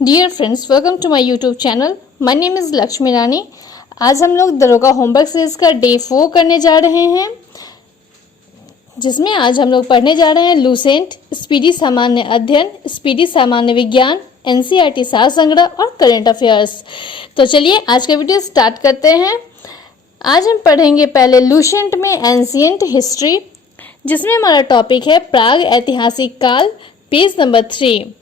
Dear friends, welcome to my YouTube channel. My name is Lakshmi Rani. आज हम लोग दरोगा होमवर्क सीरीज का डे 4 करने जा रहे हैं, जिसमें आज हम लोग पढ़ने जा रहे हैं लूसेंट, स्पीडी सामान्य अध्ययन, स्पीडी सामान्य विज्ञान, एनसीईआरटी सार संग्रह और करंट अफेयर्स। तो चलिए आज का वीडियो स्टार्ट करते हैं। आज हम पढ़ेंगे पहले लूसेंट में एंशिएंट हिस्ट्री, जिसमें हमारा टॉपिक है प्राग ऐतिहासिक काल, पेज नंबर 3।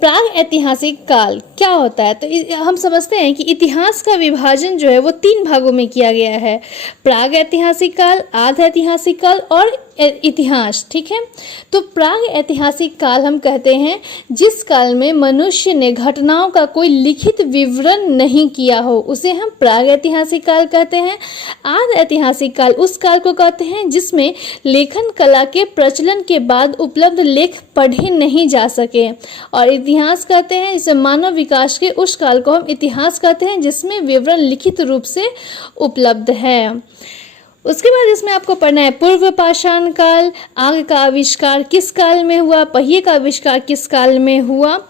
प्राग ऐतिहासिक काल क्या होता है? तो हम समझते हैं कि इतिहास का विभाजन जो है वो 3 भागों में किया गया है, प्राग ऐतिहासिक काल, आध ऐतिहासिक काल और इतिहास। ठीक है, तो प्राग ऐतिहासिक काल हम कहते हैं जिस काल में मनुष्य ने घटनाओं का कोई लिखित विवरण नहीं किया हो, उसे हम प्राग ऐतिहासिक काल कहते हैं। आध ऐतिहासिक काल उस काल को कहते हैं जिसमें लेखन कला के प्रचलन के बाद उपलब्ध लेख पढ़े नहीं जा सके, और इतिहास कहते हैं जिसे मानव विकास के उस काल को हम इतिहास कहते हैं जिसमें विवरण लिखित रूप से उपलब्ध है। उसके बाद इसमें आपको पढ़ना है पूर्व पाषाण काल, आग का आविष्कार किस काल में हुआ, पहिए का आविष्कार किस काल में हुआ,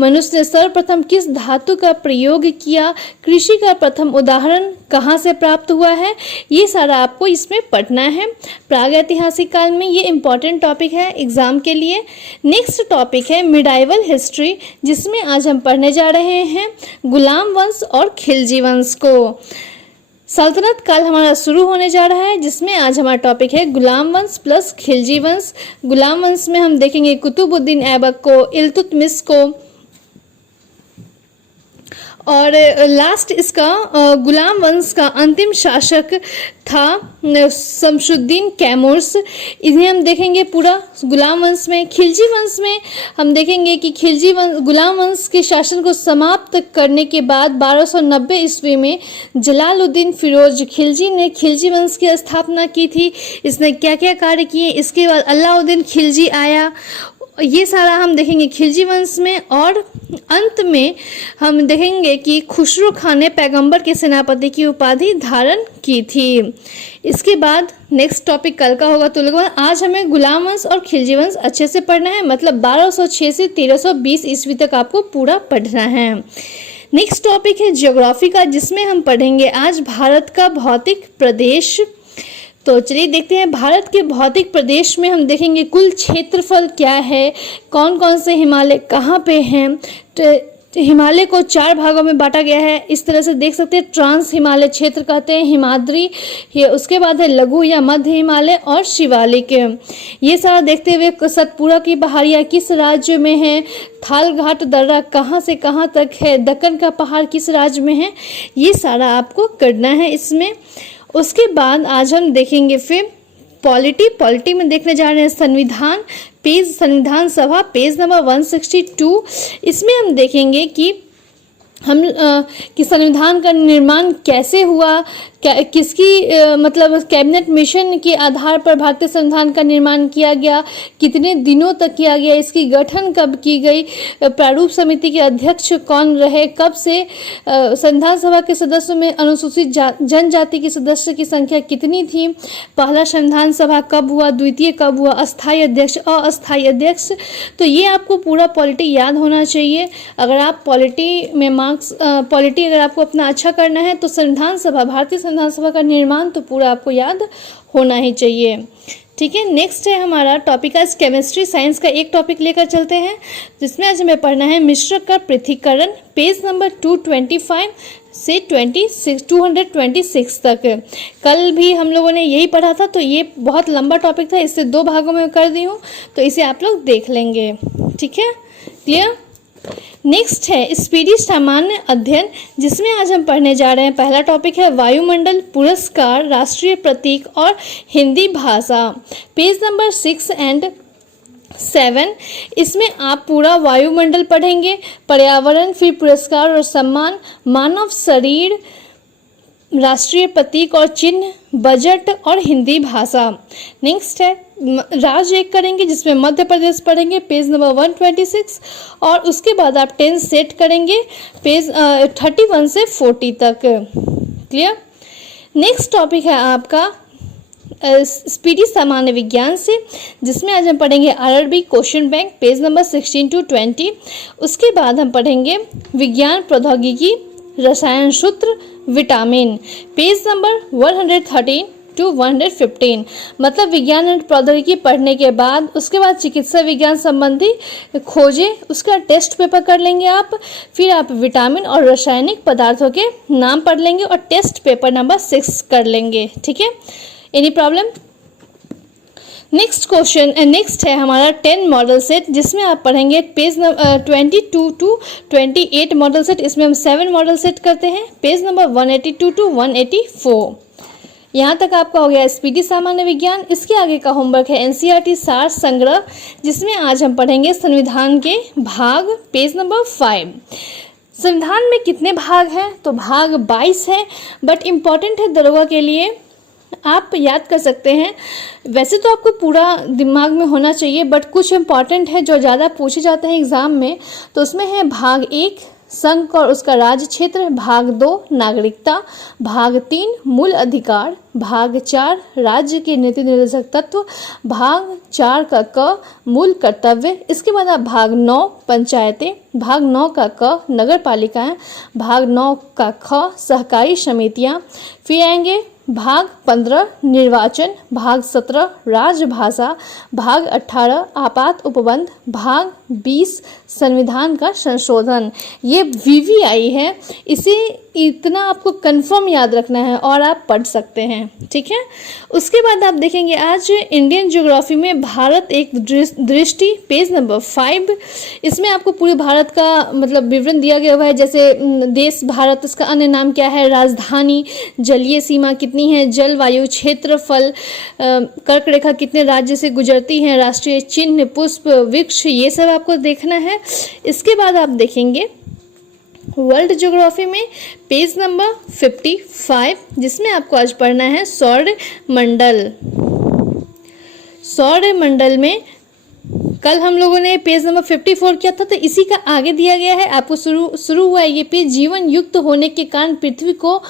मनुष्य ने सर्वप्रथम किस धातु का प्रयोग किया, कृषि का प्रथम उदाहरण कहाँ से प्राप्त हुआ है, ये सारा आपको इसमें पढ़ना है। प्राग ऐतिहासिक काल में ये इंपॉर्टेंट टॉपिक है एग्जाम के लिए। नेक्स्ट टॉपिक है मिडाइवल हिस्ट्री, जिसमें आज हम पढ़ने जा रहे हैं गुलाम वंश और खिलजी वंश को। सल्तनत काल हमारा शुरू होने जा रहा है, जिसमें आज हमारा टॉपिक है गुलाम वंश प्लस खिलजी वंश। गुलाम वंश में हम देखेंगे कुतुबुद्दीन ऐबक को, इल्तुतमिश को, और लास्ट इसका गुलाम वंश का अंतिम शासक था शमसुद्दीन कैमूर्स। इन्हें हम देखेंगे पूरा गुलाम वंश में। खिलजी वंश में हम देखेंगे कि खिलजी वंश गुलाम वंश के शासन को समाप्त करने के बाद 1290 ईस्वी में जलालुद्दीन फिरोज खिलजी ने खिलजी वंश की स्थापना की थी। इसने क्या क्या कार्य किए, इसके बाद अलाउद्दीन खिलजी आया, ये सारा हम देखेंगे खिलजी वंश में। और अंत में हम देखेंगे कि खुसरो खान ने पैगंबर के सेनापति की उपाधि धारण की थी। इसके बाद नेक्स्ट टॉपिक कल का होगा। तो लोगों, आज हमें गुलाम वंश और खिलजी वंश अच्छे से पढ़ना है, मतलब 1206 से 1320 ईस्वी तक आपको पूरा पढ़ना है। नेक्स्ट टॉपिक है ज्योग्राफी का, जिसमें हम पढ़ेंगे आज भारत का भौतिक प्रदेश। तो चलिए देखते हैं भारत के भौतिक प्रदेश में हम देखेंगे कुल क्षेत्रफल क्या है, कौन कौन से हिमालय कहाँ पे हैं। तो हिमालय को 4 भागों में बांटा गया है, इस तरह से देख सकते हैं। ट्रांस हिमालय क्षेत्र कहते हैं, हिमाद्री, उसके बाद है लघु या मध्य हिमालय और शिवालिक। ये सारा देखते हुए सतपुरा की पहाड़ियाँ किस राज्य में है, थाल घाट दर्रा कहाँ से कहाँ तक है, दक्कन का पहाड़ किस राज्य में है, ये सारा आपको करना है इसमें। उसके बाद आज हम देखेंगे फिर पॉलिटी में देखने जा रहे हैं संविधान सभा पेज नंबर 162। इसमें हम देखेंगे कि संविधान का निर्माण कैसे हुआ, किसकी मतलब कैबिनेट मिशन के आधार पर भारतीय संविधान का निर्माण किया गया, कितने दिनों तक किया गया, इसकी गठन कब की गई, प्रारूप समिति के अध्यक्ष कौन रहे, कब से संविधान सभा के सदस्यों में अनुसूचित जनजाति के सदस्य की संख्या कितनी थी, पहला संविधान सभा कब हुआ, द्वितीय कब हुआ, अस्थायी अध्यक्ष, अस्थायी अध्यक्ष। तो ये आपको पूरा पॉलिटी याद होना चाहिए। अगर आप पॉलिटी अगर आपको अपना अच्छा करना है तो संविधान सभा, भारतीय संविधान सभा का निर्माण तो पूरा आपको याद होना ही चाहिए। ठीक है, नेक्स्ट है हमारा टॉपिक आज केमिस्ट्री साइंस का एक टॉपिक लेकर चलते हैं, जिसमें आज हमें पढ़ना है मिश्र का पृथक्करण, पेज नंबर 225 से 226 तक। कल भी हम लोगों ने यही पढ़ा था, तो ये बहुत लंबा टॉपिक था, इसे 2 भागों में कर दी हूँ, तो इसे आप लोग देख लेंगे। ठीक है, क्लियर। नेक्स्ट है स्पीडी सामान्य अध्ययन, जिसमें आज हम पढ़ने जा रहे हैं पहला टॉपिक है वायुमंडल, पुरस्कार, राष्ट्रीय प्रतीक और हिंदी भाषा, पेज नंबर 6 एंड 7। इसमें आप पूरा वायुमंडल पढ़ेंगे, पर्यावरण, फिर पुरस्कार और सम्मान, मानव शरीर, राष्ट्रीय प्रतीक और चिन्ह, बजट और हिंदी भाषा। नेक्स्ट है राज्य एक करेंगे, जिसमें मध्य प्रदेश पढ़ेंगे, पेज नंबर 126, और उसके बाद आप 10 सेट करेंगे, पेज 31 से 40 तक। क्लियर। नेक्स्ट टॉपिक है आपका स्पीडी सामान्य विज्ञान से, जिसमें आज हम पढ़ेंगे RRB question bank page number 16 to 20। उसके बाद हम पढ़ेंगे विज्ञान प्रौद्योगिकी रसायन सूत्र विटामिन पेज नंबर 113 to 115। मतलब विज्ञान और प्रौद्योगिकी पढ़ने के बाद उसके बाद चिकित्सा विज्ञान संबंधी खोजें, उसका टेस्ट पेपर कर लेंगे आप। फिर आप विटामिन और रासायनिक पदार्थों के नाम पढ़ लेंगे और टेस्ट पेपर नंबर 6 कर लेंगे। ठीक है, any problem? Next question next है हमारा 10 मॉडल सेट, जिसमें आप पढ़ेंगे पेज 22 to 28 मॉडल सेट। इसमें हम 7 मॉडल सेट करते हैं, पेज नंबर 182 to 184। यहाँ तक आपका हो गया स्पीडी सामान्य विज्ञान। इसके आगे का होमवर्क है एनसीईआरटी सार संग्रह, जिसमें आज हम पढ़ेंगे संविधान के भाग, पेज नंबर 5। संविधान में कितने भाग हैं? तो भाग 22 है, बट इम्पॉर्टेंट है दरोगा के लिए, आप याद कर सकते हैं। वैसे तो आपको पूरा दिमाग में होना चाहिए, बट कुछ इम्पॉर्टेंट है जो ज़्यादा पूछे जाते हैं एग्ज़ाम में। तो उसमें है भाग 1 संघ और उसका राज्य क्षेत्र, भाग 2 नागरिकता, भाग 3 मूल अधिकार, भाग 4 राज्य के नीति निर्देशक तत्व, भाग 4 का क मूल कर्तव्य। इसके बाद आप भाग 9 पंचायतें, भाग 9 का क नगर पालिकाएँ, भाग 9 का ख सहकारी समितियाँ। फिर आएंगे भाग 15 निर्वाचन, भाग 17 राजभाषा, भाग 18 आपात उपबंध, भाग 20 संविधान का संशोधन। ये वीवीआई है, इसे इतना आपको कंफर्म याद रखना है और आप पढ़ सकते हैं। ठीक है, उसके बाद आप देखेंगे आज इंडियन ज्योग्राफी में भारत एक दृष्टि, पेज नंबर 5। इसमें आपको पूरे भारत का मतलब विवरण दिया गया हुआ है, जैसे देश भारत, उसका अन्य नाम क्या है, राजधानी, जलीय सीमा कितनी है, जलवायु, क्षेत्रफल, कर्क रेखा कितने राज्य से गुजरती है, राष्ट्रीय चिन्ह, पुष्प, वृक्ष, ये सब आपको देखना है। इसके बाद आप देखेंगे वर्ल्ड ज्योग्राफी में पेज नंबर 55, जिसमें आपको आज पढ़ना है सौर मंडल। सौर मंडल में कल हम लोगों ने पेज नंबर 54 किया था, तो इसी का आगे दिया गया है। आपको शुरू हुआ है ये पेज, जीवन युक्त होने के कारण पृथ्वी को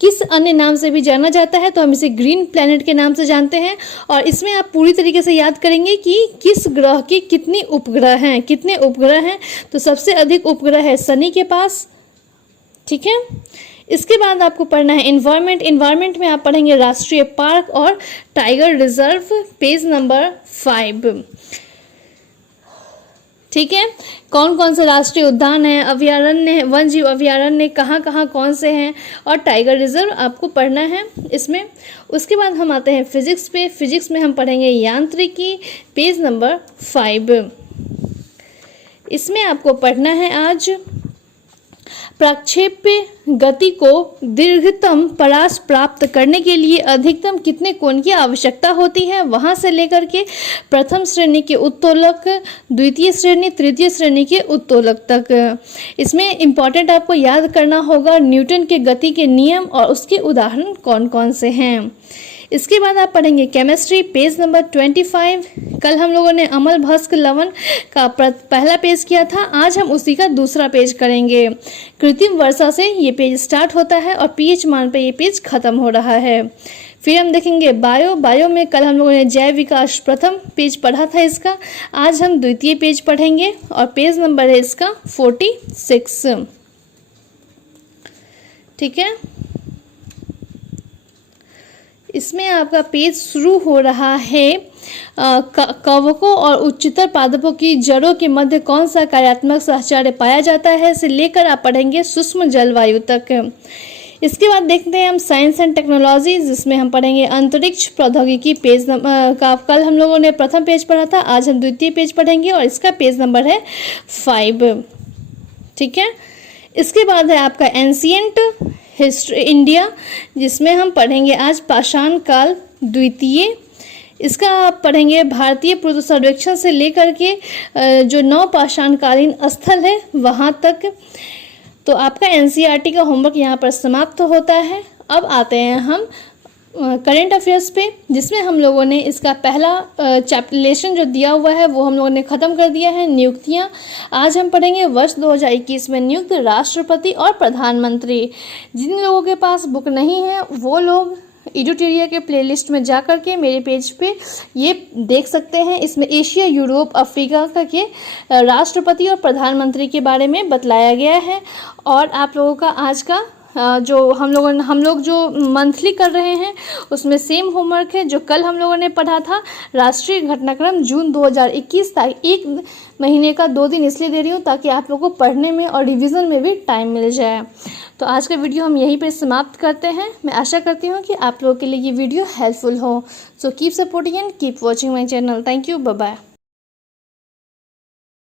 किस अन्य नाम से भी जाना जाता है, तो हम इसे ग्रीन प्लैनेट के नाम से जानते हैं। और इसमें आप पूरी तरीके से याद करेंगे कि किस ग्रह के कितने उपग्रह हैं, कितने उपग्रह हैं। तो सबसे अधिक उपग्रह है शनि के पास। ठीक है, इसके बाद आपको पढ़ना है एनवायरनमेंट। एनवायरनमेंट में आप पढ़ेंगे राष्ट्रीय पार्क और टाइगर रिजर्व, पेज नंबर 5। ठीक है, कौन कौन से राष्ट्रीय उद्यान हैं, अभयारण्य, वन जीव अभयारण्य कहाँ कहाँ कौन से हैं, और टाइगर रिजर्व आपको पढ़ना है इसमें। उसके बाद हम आते हैं फिजिक्स पे। फिजिक्स में हम पढ़ेंगे यांत्रिकी, पेज नंबर 5। इसमें आपको पढ़ना है आज प्रक्षेप्य गति को दीर्घतम परास प्राप्त करने के लिए अधिकतम कितने कोण की आवश्यकता होती है, वहां से लेकर के प्रथम श्रेणी के उत्तोलक, द्वितीय श्रेणी, तृतीय श्रेणी के उत्तोलक तक। इसमें इम्पॉर्टेंट आपको याद करना होगा न्यूटन के गति के नियम और उसके उदाहरण कौन कौन से हैं। इसके बाद आप पढ़ेंगे केमिस्ट्री, पेज नंबर 25। कल हम लोगों ने अम्ल भस्म लवण का पहला पेज किया था, आज हम उसी का दूसरा पेज करेंगे। कृत्रिम वर्षा से ये पेज स्टार्ट होता है और पीएच मान पे ये पेज खत्म हो रहा है। फिर हम देखेंगे बायो में कल हम लोगों ने जैव विकास प्रथम पेज पढ़ा था इसका, आज हम द्वितीय पेज पढ़ेंगे और पेज नंबर है इसका 46। ठीक है, इसमें आपका पेज शुरू हो रहा है कवकों और उच्चतर पादपों की जड़ों के मध्य कौन सा कार्यात्मक सहचर्य पाया जाता है, से लेकर आप पढ़ेंगे सूक्ष्म जलवायु तक। इसके बाद देखते हैं हम साइंस एंड टेक्नोलॉजी, जिसमें हम पढ़ेंगे अंतरिक्ष प्रौद्योगिकी, पेज का कल हम लोगों ने प्रथम पेज पढ़ा था, आज हम द्वितीय पेज पढ़ेंगे और इसका पेज नंबर है 5। ठीक है, इसके बाद है आपका एंशिएंट हिस्ट्री इंडिया, जिसमें हम पढ़ेंगे आज पाषाण काल द्वितीय। इसका आप पढ़ेंगे भारतीय पुरातत्व सर्वेक्षण से लेकर के जो 9 पाषाणकालीन स्थल है वहाँ तक। तो आपका एनसीईआरटी का होमवर्क यहाँ पर समाप्त होता है। अब आते हैं हम करेंट अफेयर्स पे, जिसमें हम लोगों ने इसका पहला चैप्टर लेसन जो दिया हुआ है वो हम लोगों ने ख़त्म कर दिया है, नियुक्तियाँ। आज हम पढ़ेंगे वर्ष 2021 में नियुक्त राष्ट्रपति और प्रधानमंत्री। जिन लोगों के पास बुक नहीं है वो लोग एडुटेरिया के प्लेलिस्ट में जा कर के मेरे पेज पे ये देख सकते हैं। इसमें एशिया, यूरोप, अफ्रीका का के राष्ट्रपति और प्रधानमंत्री के बारे में बतलाया गया है। और आप लोगों का आज का जो हम लोग जो मंथली कर रहे हैं उसमें सेम होमवर्क है जो कल हम लोगों ने पढ़ा था। राष्ट्रीय घटनाक्रम जून 2021 तारीख, 1 महीने का 2 दिन इसलिए दे रही हूँ ताकि आप लोगों को पढ़ने में और रिवीजन में भी टाइम मिल जाए। तो आज का वीडियो हम यहीं पे समाप्त करते हैं। मैं आशा करती हूँ कि आप लोगों के लिए ये वीडियो हेल्पफुल हो। So keep supporting and keep watching my channel. Thank you, bye bye.